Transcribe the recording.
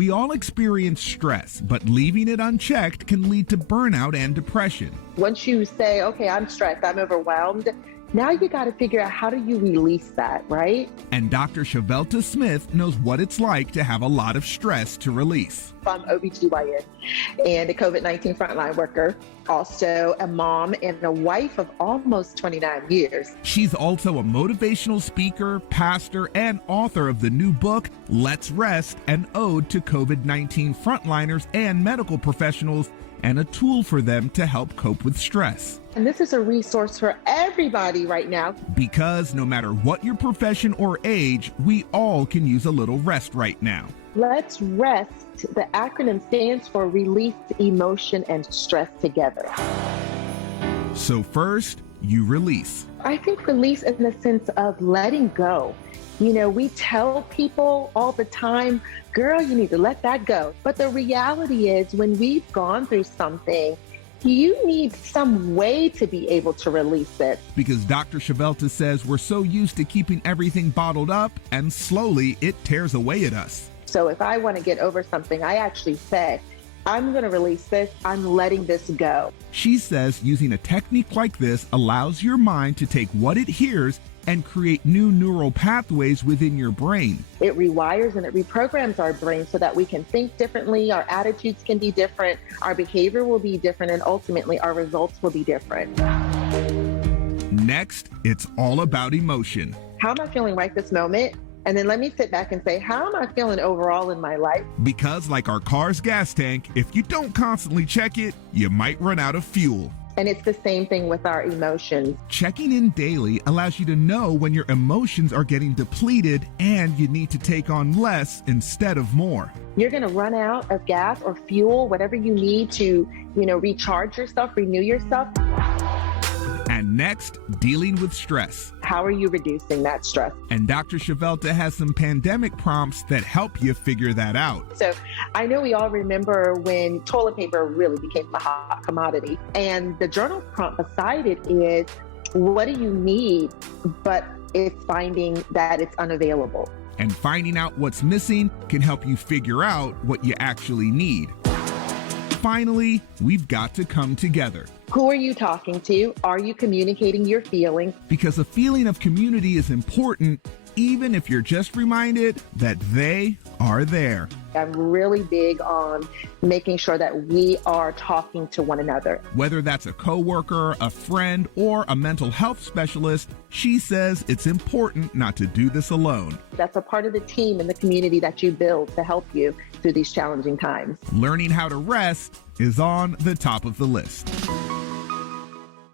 We all experience stress, but leaving it unchecked can lead to burnout and depression. Once you say, okay, I'm stressed, I'm overwhelmed, now you got to figure out how do you release that, right? And Dr. Chevelta Smith knows what it's like to have a lot of stress to release. I'm OBGYN and a COVID-19 frontline worker, also a mom and a wife of almost 29 years. She's also a motivational speaker, pastor, and author of the new book, Let's Rest, an ode to COVID-19 frontliners and medical professionals, and a tool for them to help cope with stress. And this is a resource for everybody right now. Because no matter what your profession or age, we all can use a little rest right now. Let's Rest, the acronym stands for Release Emotion and Stress Together. So first, you release. I think release in the sense of letting go. You know, we tell people all the time, girl, you need to let that go. But the reality is when we've gone through something, you need some way to be able to release it. Because Dr. Chevelta says we're so used to keeping everything bottled up, and slowly it tears away at us. So if I want to get over something, I actually say, I'm going to release this. I'm letting this go. She says using a technique like this allows your mind to take what it hears and create new neural pathways within your brain. It rewires and it reprograms our brain so that we can think differently, our attitudes can be different, our behavior will be different, and ultimately our results will be different. Next, it's all about emotion. How am I feeling right this moment? And then let me sit back and say, how am I feeling overall in my life? Because like our car's gas tank, if you don't constantly check it, you might run out of fuel. And it's the same thing with our emotions. Checking in daily allows you to know when your emotions are getting depleted and you need to take on less instead of more. You're going to run out of gas or fuel, whatever you need to, recharge yourself, renew yourself. And next, dealing with stress. How are you reducing that stress? And Dr. Chevelta has some pandemic prompts that help you figure that out. So I know we all remember when toilet paper really became a hot commodity. And the journal prompt beside it is, what do you need? But it's finding that it's unavailable. And finding out what's missing can help you figure out what you actually need. Finally, we've got to come together. Who are you talking to? Are you communicating your feelings? Because a feeling of community is important, even if you're just reminded that they are there. I'm really big on making sure that we are talking to one another. Whether that's a coworker, a friend, or a mental health specialist, she says it's important not to do this alone. That's a part of the team and the community that you build to help you through these challenging times. Learning how to rest is on the top of the list.